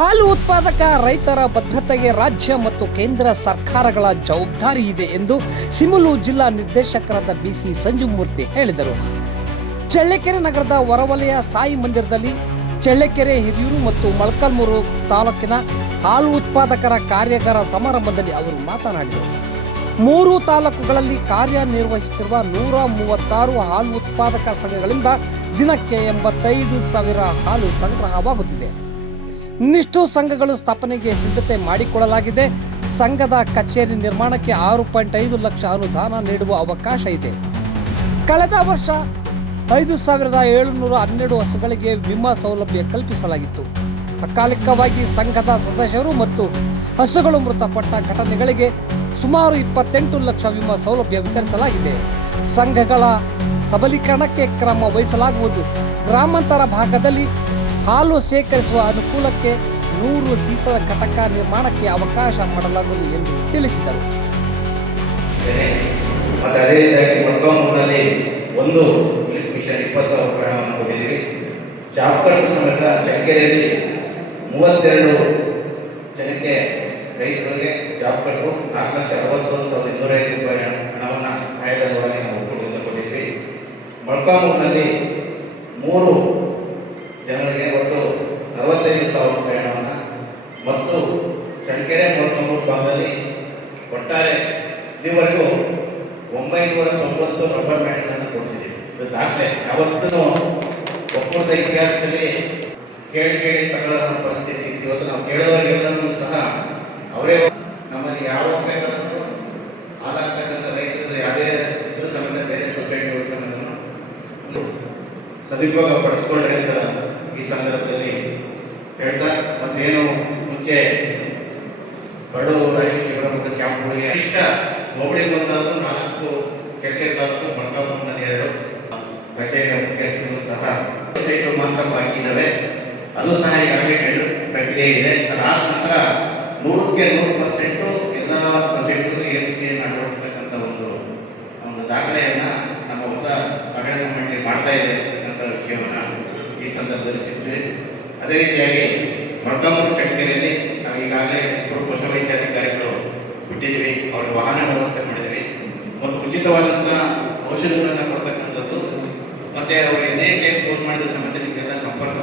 ಹಾಲು ಉತ್ಪಾದಕ ರೈತರ ಭದ್ರತೆಗೆ ರಾಜ್ಯ ಮತ್ತು ಕೇಂದ್ರ ಸರ್ಕಾರಗಳ ಜವಾಬ್ದಾರಿ ಇದೆ ಎಂದು ಸಿಮುಲು ಜಿಲ್ಲಾ ನಿರ್ದೇಶಕರಾದ ಬಿಸಿ ಸಂಜುಮೂರ್ತಿ ಹೇಳಿದರು. ಚಳ್ಳಕೆರೆ ನಗರದ ಹೊರವಲಯ ಸಾಯಿ ಮಂದಿರದಲ್ಲಿ ಚಳ್ಳಕೆರೆ, ಹಿರಿಯೂರು ಮತ್ತು ಮೊಳಕಾಲ್ಮೂರು ತಾಲೂಕಿನ ಹಾಲು ಉತ್ಪಾದಕರ ಕಾರ್ಯಾಗಾರ ಸಮಾರಂಭದಲ್ಲಿ ಅವರು ಮಾತನಾಡಿದರು. 3 ತಾಲೂಕುಗಳಲ್ಲಿ ಕಾರ್ಯನಿರ್ವಹಿಸುತ್ತಿರುವ 136 ಹಾಲು ಉತ್ಪಾದಕ ಸಂಘಗಳಿಂದ ದಿನಕ್ಕೆ 85,000 ಹಾಲು ಸಂಗ್ರಹವಾಗುತ್ತಿದೆ. ಇನ್ನಿಷ್ಟು ಸಂಘಗಳು ಸ್ಥಾಪನೆಗೆ ಸಿದ್ಧತೆ ಮಾಡಿಕೊಳ್ಳಲಾಗಿದೆ. ಸಂಘದ ಕಚೇರಿ ನಿರ್ಮಾಣಕ್ಕೆ 6.5 ಲಕ್ಷ ಅನುದಾನ ನೀಡುವ ಅವಕಾಶ ಇದೆ. ಕಳೆದ ವರ್ಷ 5,712 ಹಸುಗಳಿಗೆ ವಿಮಾ ಸೌಲಭ್ಯ ಕಲ್ಪಿಸಲಾಗಿತ್ತು. ಅಕಾಲಿಕವಾಗಿ ಸಂಘದ ಸದಸ್ಯರು ಮತ್ತು ಹಸುಗಳು ಮೃತಪಟ್ಟ ಘಟನೆಗಳಿಗೆ ಸುಮಾರು 28 ಲಕ್ಷ ವಿಮಾ ಸೌಲಭ್ಯ ವಿತರಿಸಲಾಗಿದೆ. ಸಂಘಗಳ ಸಬಲೀಕರಣಕ್ಕೆ ಕ್ರಮ ವಹಿಸಲಾಗುವುದು. ಗ್ರಾಮಾಂತರ ಭಾಗದಲ್ಲಿ ಹಾಲು ಶೇಖರಿಸುವ ಅನುಕೂಲಕ್ಕೆ 100 ಶೀತಲ ಘಟಕ ನಿರ್ಮಾಣಕ್ಕೆ ಅವಕಾಶ ಮಾಡಲಾಗುವುದು ಎಂದು ತಿಳಿಸಿದರು. ಒಂದು ಮಿಲ್ಕ್ ಮಿಷನ್ 20,000 ರೂಪಾಯಿಗಳನ್ನು ಕೊಟ್ಟಿದ್ದೀವಿ. ಜಾಬ್ಕರ್ ಸಮೇತ ಚಳ್ಳಕೆರೆಯಲ್ಲಿ 32 ಜನಕ್ಕೆ ರೈತರಿಗೆ ಜಾಬ್ ಕಟ್ಟು 4,61,205 ರೂಪಾಯಿ ಹಣವನ್ನು ಸಹಾಯಧನವಾಗಿ ನಾವು ಕೊಟ್ಟಿದ್ದೀವಿ. ಮೊಳಕಾಲ್ಮೂರಿನಲ್ಲಿ 3 ಜನರಿಗೆ ಒಟ್ಟು 45,000 ರೂಪಾಯಿ ಹಣವನ್ನು ಮತ್ತು ಚಳ್ಳಕೆರೆ ಮೊಳಕಾಲ್ಮೂರು ಭಾಗದಲ್ಲಿ ಒಟ್ಟಾರೆ ಇದುವರೆಗೂ 990 ರಬ್ಬರ್ ಮ್ಯಾಟ್ಗಳನ್ನು ಕೊಡಿಸಿದ್ದೀವಿ. ಇದು ದಾಖಲೆ. ಯಾವತ್ತೂ ಒಕ್ಕೂಟದ ಇತಿಹಾಸದಲ್ಲಿ ಕೇಳಿ ತಗೊಳ್ಳೋ ಪರಿಸ್ಥಿತಿ ಇತ್ತು. ಇವತ್ತು ನಾವು ಕೇಳೋರಿಗೆಲ್ಲರೂ ಸಹ ಅವರೇ ನಮ್ಮಲ್ಲಿ ಯಾವ ಬೇಕಾದರೂ ಹಾಲಾಗ್ತಕ್ಕಂಥ ರೈತರು ಯಾವುದೇ ಇದ್ರ ಸಮೇತ ಬೇರೆ ಸೊಸೈಟಿಗಳನ್ನು ಸದುಪಯೋಗ ಪಡಿಸ್ಕೊಂಡ್ರೆ ಅಂತ ಈ ಸಂದರ್ಭದಲ್ಲಿ ಹೇಳ್ತಾ, ಮತ್ತೇನು ಮುಂಚೆ ಬಡವರು ಶಿಬಿರ ಕ್ಯಾಂಪ್ಗಳಿಗೆ ಇಷ್ಟ ಒಬ್ಬಳಿಗೆ ಬಂದಾದರೂ 4 ಚಳ್ಳಕೆರೆ ತಾಲೂಕು, ಮೊಳಕಾಲ್ಮೂರಿನಲ್ಲಿ 2 ಕಚೇರಿಯ ಮುಖ್ಯಸ್ಥರು ಸಹ ಸೊಸೈಟಿಗಳು ಮಾತ್ರ ಬಾಕಿ ಇದ್ದಾವೆ. ಅದು ಸಹ ಈಗಾಗಲೇ ಟೆಂಡರ್ ಪ್ರಕ್ರಿಯೆ ಇದೆ. ಅದಾದ ನಂತರ 100ಕ್ಕೆ 100% ಎಲ್ಲ ಸೊಸೈಟಿಗಳು ಎನ್ಸಿಯನ್ನು ಅಳವಡಿಸ್ತಕ್ಕಂಥ ಒಂದು ದಾಖಲೆಯನ್ನು ನಮ್ಮ ಹೊಸ ಆಡಳಿತ ಮಂಡಳಿ ಮಾಡ್ತಾ ಇದೆ ಅಂತಕ್ಕಂಥ ವಿಷಯವನ್ನು ಈ ಸಂದರ್ಭದಲ್ಲಿ ಸಿಗ್ತೀವಿ. ಅದೇ ರೀತಿಯಾಗಿ ಮೊಳಕಾಲ್ಮೂರು ಚಳ್ಳಕೆರೆಯಲ್ಲಿ ನಾವು ಈಗಾಗಲೇ 3 ಪಶುವೈದ್ಯಾಧಿಕಾರಿಗಳು ಬಿಟ್ಟಿದ್ದೀವಿ. ಅವ್ರಿಗೆ ವಾಹನ ವ್ಯವಸ್ಥೆ ಮಾಡಿದ್ದೀವಿ. ಒಂದು ಉಚಿತವಾದಂಥ ಔಷಧಿಗಳನ್ನು ಕೊಡ್ತಕ್ಕಂಥದ್ದು, ಮತ್ತು ಅವರು ಏನೇ ಫೋನ್ ಮಾಡಿದ ಸಮೇತ ನಿಮಗೆಲ್ಲ ಸಂಪರ್ಕ